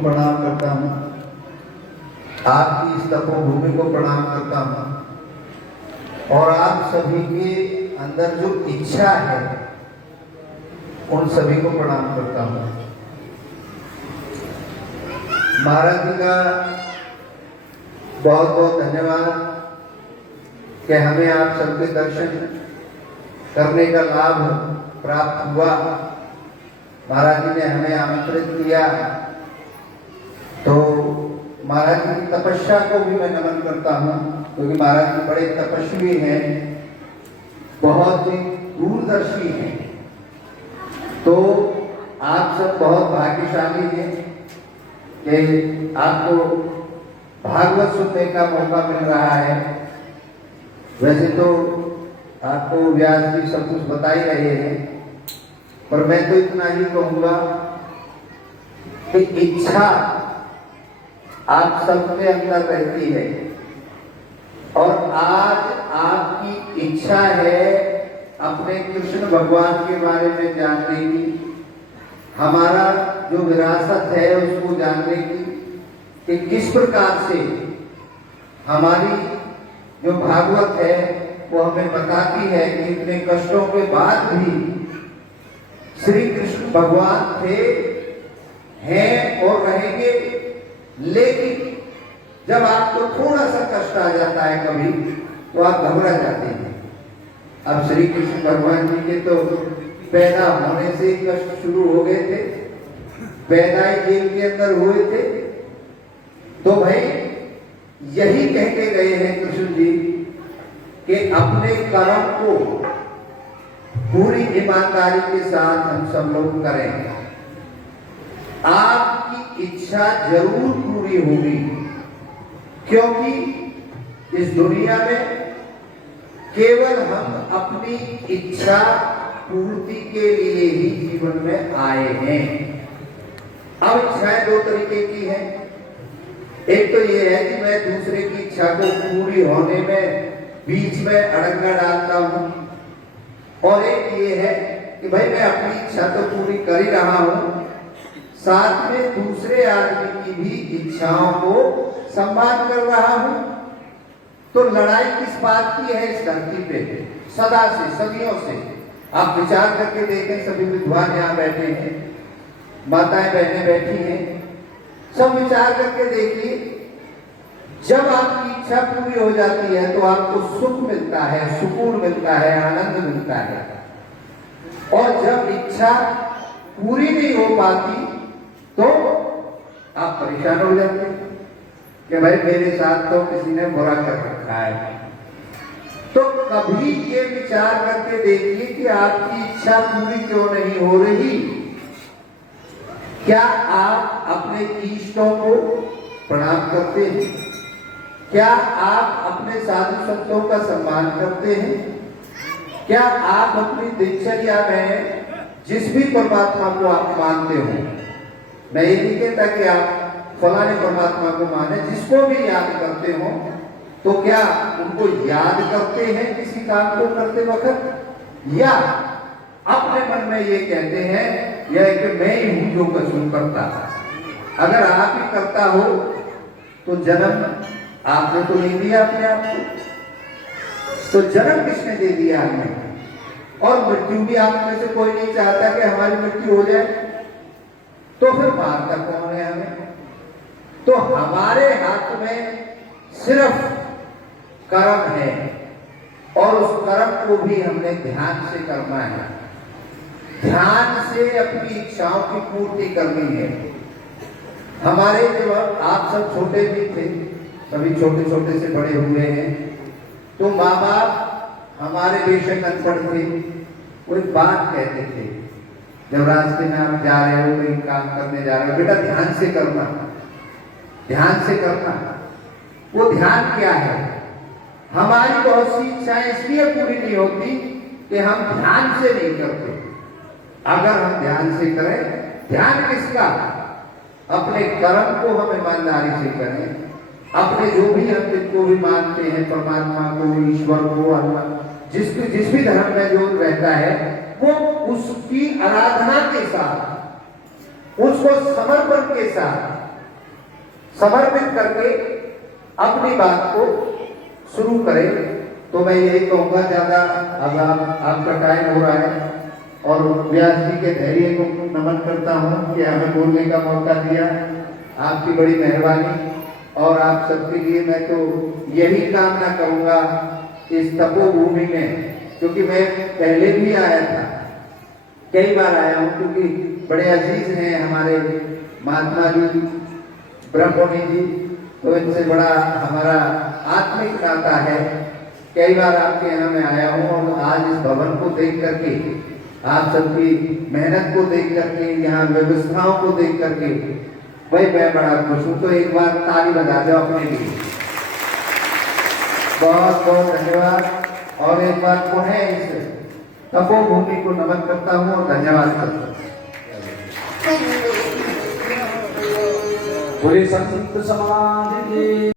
को प्रणाम करता हूँ, आपकी इस तपोभूमि को प्रणाम करता हूँ और आप सभी के अंदर जो इच्छा है उन सभी को प्रणाम करता हूँ। महाराज जी का बहुत बहुत धन्यवाद कि हमें आप सबके दर्शन करने का लाभ प्राप्त हुआ। महाराज जी ने हमें आमंत्रित किया तो महाराज जी की तपस्या को भी मैं नमन करता हूँ, क्योंकि महाराज जी बड़े तपस्वी हैं, बहुत ही दूरदर्शी हैं। तो आप सब बहुत भाग्यशाली हैं कि आपको भागवत सुनने का मौका मिल रहा है। वैसे तो आपको व्यास जी सब कुछ बता ही रहे हैं, पर मैं तो इतना ही कहूँगा कि इच्छा आप सबके अंदर रहती है और आज आपकी इच्छा है अपने कृष्ण भगवान के बारे में जानने की, हमारा जो विरासत है उसको जानने की, कि किस प्रकार से हमारी जो भागवत है वो हमें बताती है कि इतने कष्टों के बाद भी श्री कृष्ण भगवान थे, हैं और रहेंगे। लेकिन जब आपको थोड़ा सा कष्ट आ जाता है कभी तो आप घबरा जाते हैं। अब श्री कृष्ण भगवान जी के तो पैदा होने से ही कष्ट शुरू हो गए थे, पैदा ही जेल के अंदर हुए थे। तो भाई यही कह के गए हैं कृष्ण जी कि अपने कर्म को पूरी ईमानदारी के साथ हम सब लोग करें। आपकी इच्छा जरूर पूरी होगी, क्योंकि इस दुनिया में केवल हम अपनी इच्छा पूर्ति के लिए ही जीवन में आए हैं। अब इच्छाएं दो तरीके की हैं। एक तो ये है कि मैं दूसरे की इच्छा को पूरी होने में बीच में अड़ंगा डालता हूं, और एक ये है कि भाई मैं अपनी इच्छा तो पूरी कर ही रहा हूं, साथ में दूसरे आदमी की भी इच्छाओं को सम्मान कर रहा हूं। तो लड़ाई किस बात की है इस धरती पे? सदा से, सदियों से। आप विचार करके देखें, सभी विद्वान यहाँ बैठे हैं, माताएं बहनें बैठी हैं, सब विचार करके देखिए, जब आपकी इच्छा पूरी हो जाती है तो आपको सुख मिलता है, सुकून मिलता है, आनंद मिलता है। और जब इच्छा पूरी नहीं हो पाती तो आप परेशान हो जाते हैं कि भाई मेरे साथ तो किसी ने बुरा कर रखा है। तो कभी ये विचार करके देखिए कि आपकी इच्छा पूरी क्यों नहीं हो रही। क्या आप अपने इष्टों को प्रणाम करते हैं? क्या आप अपने साधु संतों का सम्मान करते हैं? क्या आप अपनी दिनचर्या में जिस भी परमात्मा को आप मानते हो, मैं ये नहीं कहता कि आप फलाने परमात्मा को माने, जिसको भी याद करते हो, तो क्या उनको याद करते हैं किसी काम को करते वक्त, या अपने मन में ये कहते हैं यह कि मैं ही हूं जो कसूर करता? अगर आप ही करता हो तो जन्म आपने तो नहीं दिया अपने आप को, तो जन्म किसने दे दिया हमें? और मृत्यु भी आप में से कोई नहीं चाहता कि हमारी मृत्यु हो जाए, तो फिर मारता कौन है हमें? तो हमारे हाथ में सिर्फ कर्म है, और उस कर्म को भी हमने ध्यान से करना है, ध्यान से अपनी इच्छाओं की पूर्ति करनी है। हमारे जब आप सब छोटे भी थे, सभी छोटे छोटे से बड़े हुए हैं, तो माँ बाप हमारे बेशक अनपढ़ थे, वो एक बात कहते थे जब रास्ते में आप जा रहे हो, कहीं काम करने जा रहे हो, बेटा ध्यान से करना, ध्यान से करना। वो ध्यान क्या है? हमारी बहुत सी इच्छाएं इसलिए पूरी नहीं होती कि हम ध्यान से नहीं करते। अगर हम ध्यान से करें, ध्यान किसका? अपने कर्म को हम ईमानदारी से करें, अपने जो भी हम जिनको भी मानते हैं, परमात्मा को, ईश्वर को, अल्लाह, जिस भी धर्म में जो रहता है, वो उसकी आराधना के साथ, उसको समर्पण के साथ समर्पित करके अपनी बात को शुरू करें। तो मैं यही कहूँगा, ज़्यादा अब आपका टाइम हो रहा है और व्यास जी के धैर्य को नमन करता हूँ कि हमें बोलने का मौका दिया, आपकी बड़ी मेहरबानी। और आप सबके लिए मैं तो यही कामना करूँगा इस तपोभूमि में, क्योंकि मैं पहले भी आया था, कई बार आया हूँ, क्योंकि बड़े अजीज हैं हमारे महात्मा जी, ब्रह्ममुनि जी, तो इनसे बड़ा हमारा आत्मिक नाता है। कई बार आपके यहाँ मैं आया हूँ और आज इस भवन को देख करके, आप सबकी मेहनत को देख करके, यहाँ व्यवस्थाओं को देख करके भाई मैं बड़ा खुश हूँ। तो एक बार ताली बजा दो अपने लिए। बहुत बहुत धन्यवाद। और एक बार पुनः इस तपोभूमि को नमन करता हूँ और धन्यवाद करता हूँ। पूरे संत समाज की